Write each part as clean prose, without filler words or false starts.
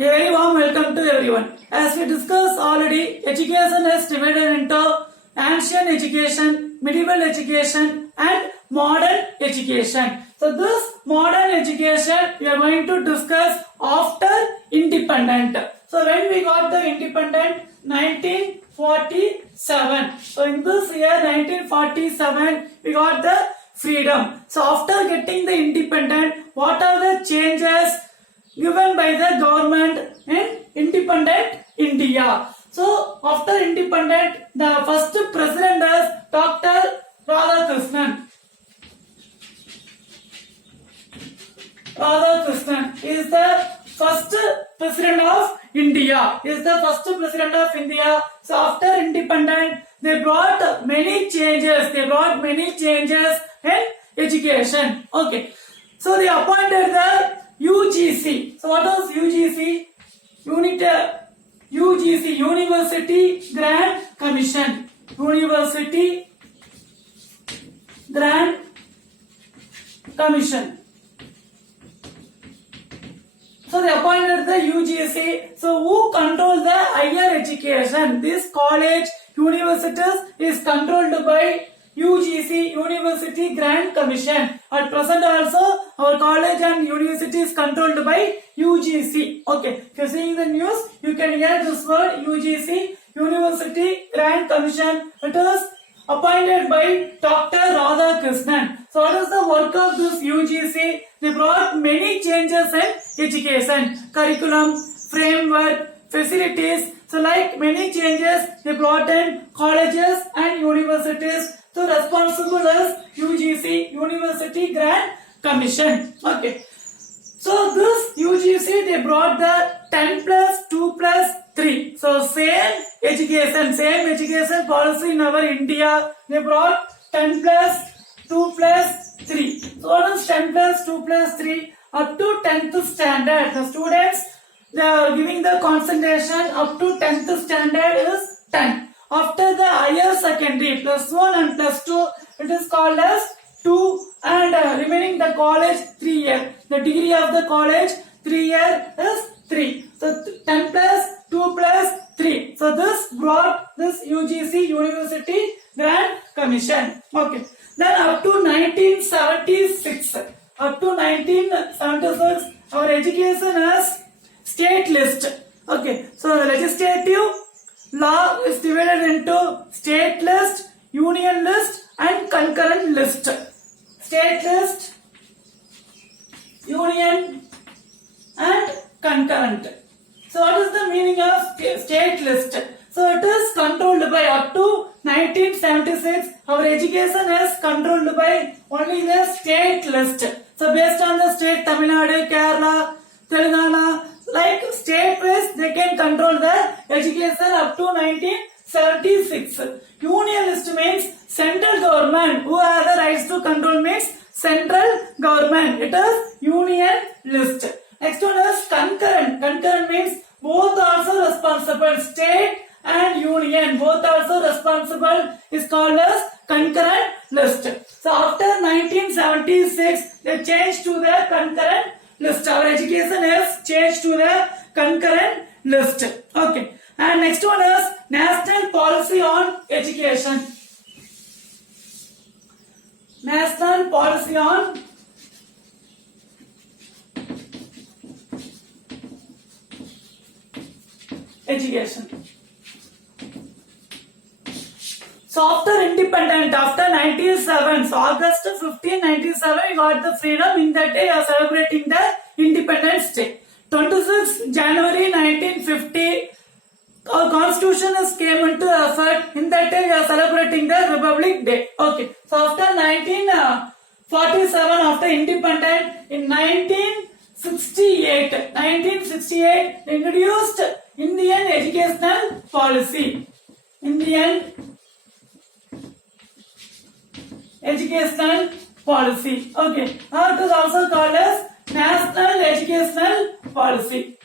A very warm welcome to everyone. As we discussed already, education is divided into ancient education, medieval education and modern education. So this modern education we are going to discuss after independent. So when we got the independent 1947. So in this year 1947 we got the freedom. So after getting the independent, what are the changes given by the government in independent India? So after independent, the first president is Dr. Radhakrishnan. Radhakrishnan is the first president of India. Is the first president of India. So after independent, they brought many changes. They brought many changes in education. Okay. So they appointed the UGC. So what was UGC? UGC, University Grand Commission. University Grand Commission. So they appointed the UGC. So who controls the higher education? This college, universities is controlled by UGC, University Grand Commission. At present also, our college and university is controlled by UGC. Okay, if you are seeing the news, you can hear this word UGC, University Grand Commission. It is appointed by Dr. Radhakrishnan. So what is the work of this UGC? They brought many changes in education, curriculum, framework, facilities. So like many changes they brought in colleges and universities. So responsible is UGC, University Grand Commission. Okay. So this UGC they brought the 10 plus 2 plus 3. So same education policy in our India. They brought 10 plus 2 plus 3. So what is 10 plus 2 plus 3? Up to 10th standard. The students they are giving the concentration up to 10th standard is 10. After the higher secondary plus 1 and plus 2, it is called as 2 and remaining the college 3 year. The degree of the college 3 year is 3. So 10 plus 2 plus 3. So this brought this UGC University Grand Commission. Okay. Then up to 1976. Up to 1976 our education is state list. Okay. So the legislative law is divided into state list, union list and concurrent list. State list, union and concurrent. So what is the meaning of state list? So it is controlled by up to 1976 our education is controlled by only the state list. So based on the state Tamil Nadu, Kerala, Telangana, like state wise they can control the education up to 1976. Union list means central government who has the rights to control means central government. It is union list. Next one is concurrent. Concurrent means both also responsible. State and union both also responsible is called as concurrent list. So after 1976 they changed to the concurrent list. Our education is changed to the concurrent list. Okay. And next one is national policy on education. National policy on education. So after independent, after 97, so August 15, 97, we got the freedom. In that day, we are celebrating the Independence Day. 26 January 1950, our constitution is came into effect. In that day, we are celebrating the Republic Day. Okay. So after 1947, after independent, in 1968, introduced Indian educational policy. Indian educational policy. Okay. Now it is also called as National Educational Policy.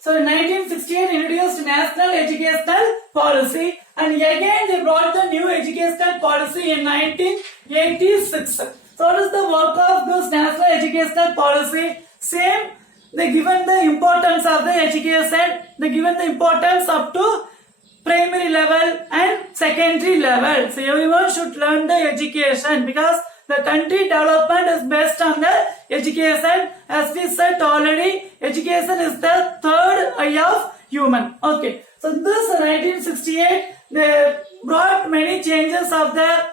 So in 1968 introduced National Educational Policy and again they brought the new educational policy in 1986. So what is the work of this National Educational Policy? Same they given the importance of the education, they given the importance up to primary level and secondary level. So everyone should learn the education because the country development is based on the education. As we said already, education is the third eye of human. Okay. So this 1968, they brought many changes of the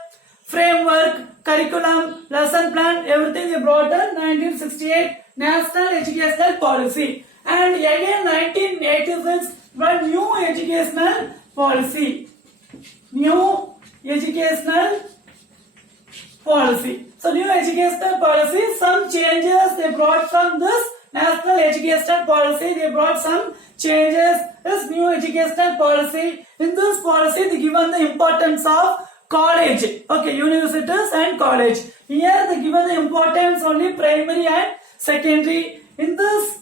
framework, curriculum, lesson plan, everything they brought in 1968 National Educational Policy. And again 1986, one new educational policy. New educational policy. So new educational policy, some changes they brought from this National Educational Policy. They brought some changes. This new educational policy. In this policy, they given the importance of college. Okay, universities and college. Here they given the importance only primary and secondary. In this,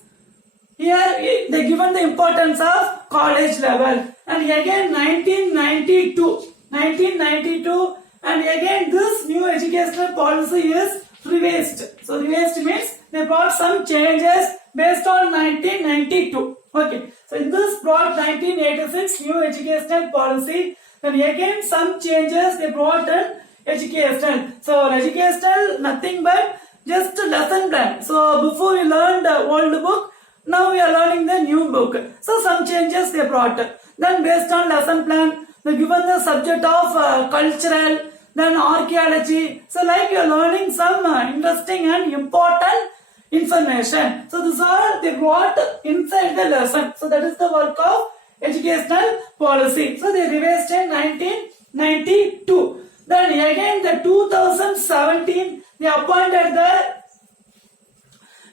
here they given the importance of college level. And again 1992, and again this new educational policy is revised. So revised means they brought some changes based on 1992. Okay, so in this brought 1986 new educational policy. Then again some changes they brought in educational. So educational nothing but just a lesson plan. So before we learned the old book, now we are learning the new book. So some changes they brought. Then based on lesson plan, they given the subject of cultural, then archaeology. So like you are learning some interesting and important information. So this all they brought inside the lesson. So that is the work of educational policy. So they revised in 1992. Then again the 2017 they appointed the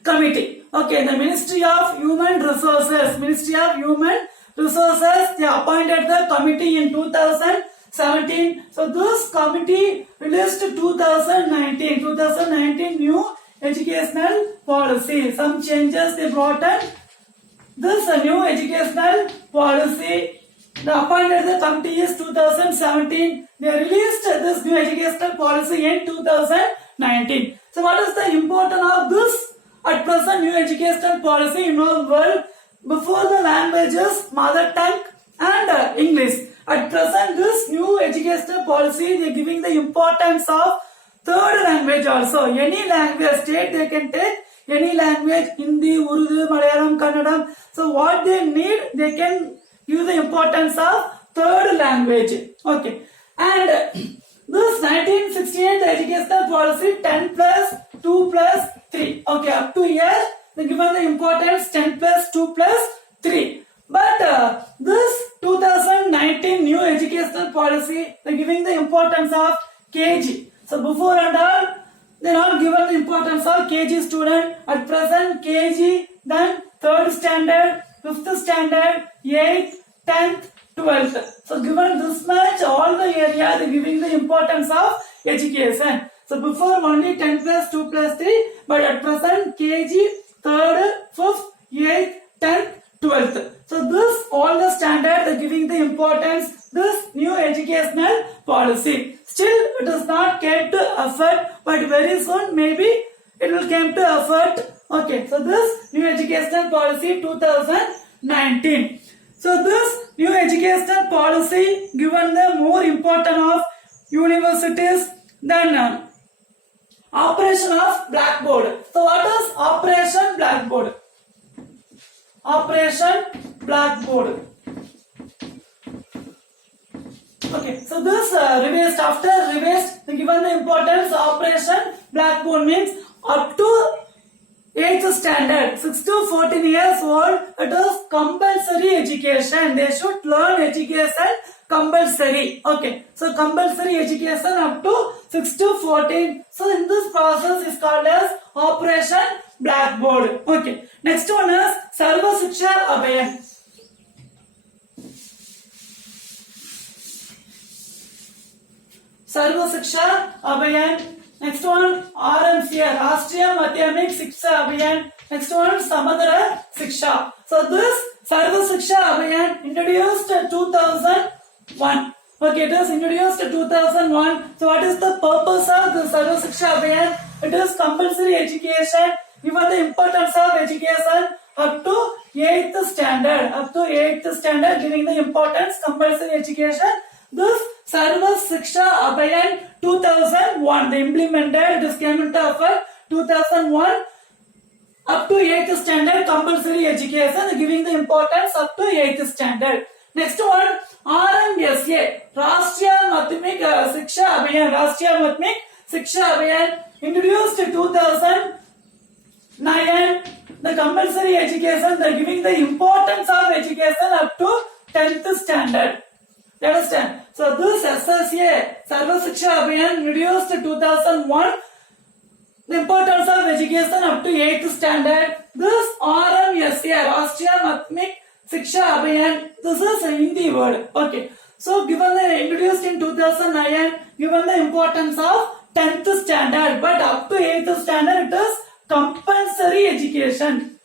committee. Okay, the Ministry of Human Resources. Ministry of Human Resources, they appointed the committee in 2017. So this committee released 2019 new educational policy. Some changes they brought in. This new educational policy, the appointed the committee is 2017. They released this new educational policy in 2019. So what is the importance of this? At present, new educational policy in our world, before the languages, mother tongue and English. At present, this new educational policy, they are giving the importance of third language also. Any language state, they can take any language, Hindi, Urdu, Malayalam, Kannadam. So what they need, they can give the importance of third language. Okay. And this 1968 educational policy 10 plus 2 plus 3. Okay, up to here they given the importance 10 plus 2 plus 3. But this 2019 new educational policy they giving the importance of KG. So before and all they not given the importance of KG student. At present KG, then 3rd standard, 5th standard, 8th, 10th, 12th. So given this much, all the area they giving the importance of education. So before only 10 plus 2 plus 3, but at present KG, 3rd, 5th, 8th, 10th, 12th. So this all the standard they giving the importance this new educational policy. Still it is not came to effect, but very soon maybe it will come to effect. Okay, so this new educational policy 2019. So this new educational policy given the more important of universities than operation of blackboard. So what is operation blackboard? Operation blackboard. Okay, so this revised after revised given the importance operation blackboard means up to 8th standard 6 to 14 years old it is compulsory education. They should learn education compulsory. Okay, so compulsory education up to 6 to 14. So in this process is called as operation blackboard. Okay, next one is Sarva Shiksha Abhiyan. Sarva Shiksha Abhiyan. Next one RMCA, Rashtriya Madhyamik Shiksha Abhiyan. Next one Samadra Shiksha. So this Sarva Shiksha Abhiyan introduced 2001. Okay, it is introduced 2001. So what is the purpose of the Sarva Shiksha Abhiyan? It is compulsory education given the importance of education up to 8th standard. Up to 8th standard, giving the importance compulsory education. This Sarva Shiksha Abhiyan 2001. They implemented this came into effect 2001. Up to 8th standard compulsory education, giving the importance up to 8th standard. Next one, RMSA, Rashtriya Madhyamik Shiksha Abhiyan. Rashtriya Madhyamik Shiksha Abhiyan introduced in 2009. The compulsory education, they are giving the importance of education up to 10th standard. You understand? So this SSA, Sarva Shiksha Abhiyan introduced in 2001. The importance of education up to 8th standard. This RMSA, Rashtriya Madhyamik Shiksha Abhiyan, this is a Hindi word. Okay. So given the introduced in 2009, given the importance of 10th standard, but up to 8th standard it is compulsory education.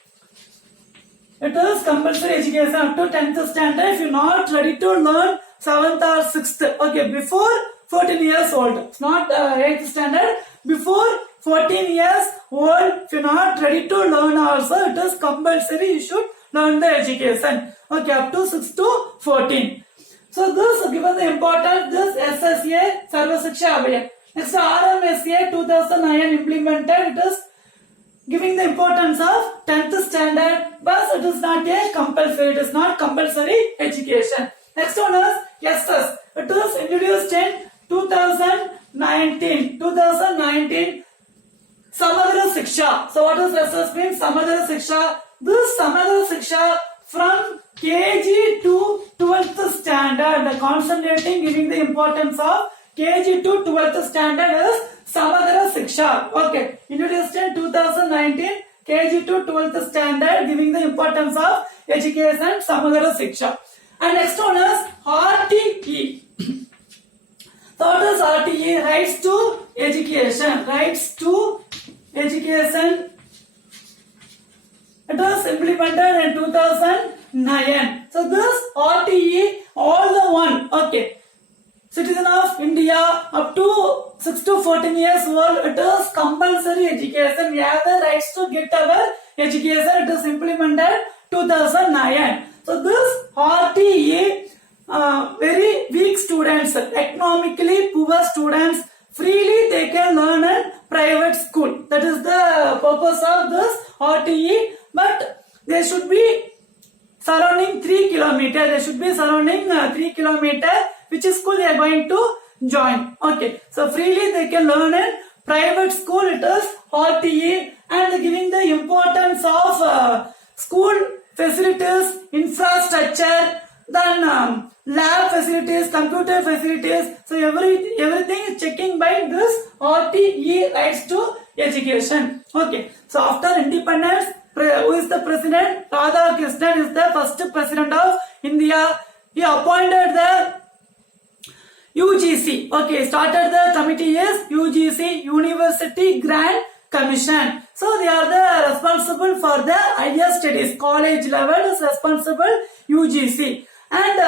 It is compulsory education up to 10th standard. If you are not ready to learn 7th or 6th, okay, before 14 years old, it's not 8th standard, before 14 years old, if you are not ready to learn also, it is compulsory, you should learn the education. Okay, up to 6 to 14. So this given the importance, this SSA, Sarva Shiksha Abhiyan. Next RMSA 2009 implemented, it is giving the importance of 10th standard, but it is not a compulsory, it is not compulsory education. Next one is SS. It was introduced in 2019. Samagra Shiksha. So what does SS mean? Samagra Shiksha. This Samagra Shiksha from KG to 12th standard. The concentrating, giving the importance of KG to 12th standard is Samagra Shiksha. Okay. Introduced in 2019. KG to 12th standard, giving the importance of education, Samagra Shiksha. And next one is RTE. So what is RTE? Rights to education. Rights to education. It was implemented in 2009. So this RTE, all the one, okay, citizen of India up to 6 to 14 years old, it is compulsory education. We have the rights to get our education. It is implemented 2009. So this RTE, very weak students, economically poor students, freely they can learn in private school. That is the purpose of this RTE. But they should be surrounding 3 kilometers. They should be surrounding 3 kilometers. Which school they are going to join? Okay. So freely they can learn in private school. It is RTE, and giving the importance of school facilities, infrastructure, then lab facilities, computer facilities. So everything is checking by this RTE, rights to education. Okay. So after independence, who is the president? Radhakrishnan is the first president of India. He appointed the UGC. Okay, started the committee is UGC, University Grant Commission. So they are the responsible for the higher studies. College level is responsible UGC. And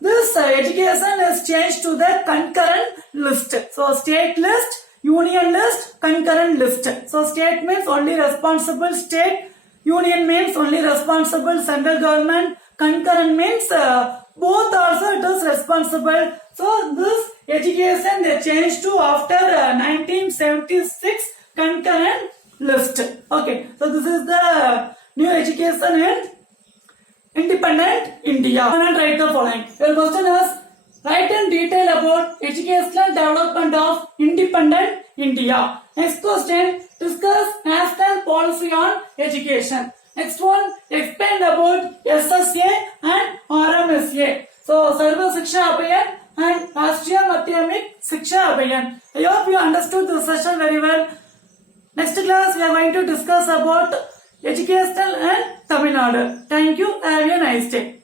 this education is changed to the concurrent list. So state list, union list, concurrent list. So state means only responsible state. Union means only responsible central government. Concurrent means both also it is responsible. So this education they changed to after 1976 concurrent list. Okay. So this is the new education in independent India. And write the following. Your question is, write in detail about educational development of independent India. Next question, discuss national policy on education. Next one, explain about SSA and RMSA. So, Sarva Shiksha Abhiyan and Rashtriya Madhyamik Shiksha Abhiyan. I hope you understood this session very well. Next class, we are going to discuss about educational and Tamil Nadu. Thank you. Have a nice day.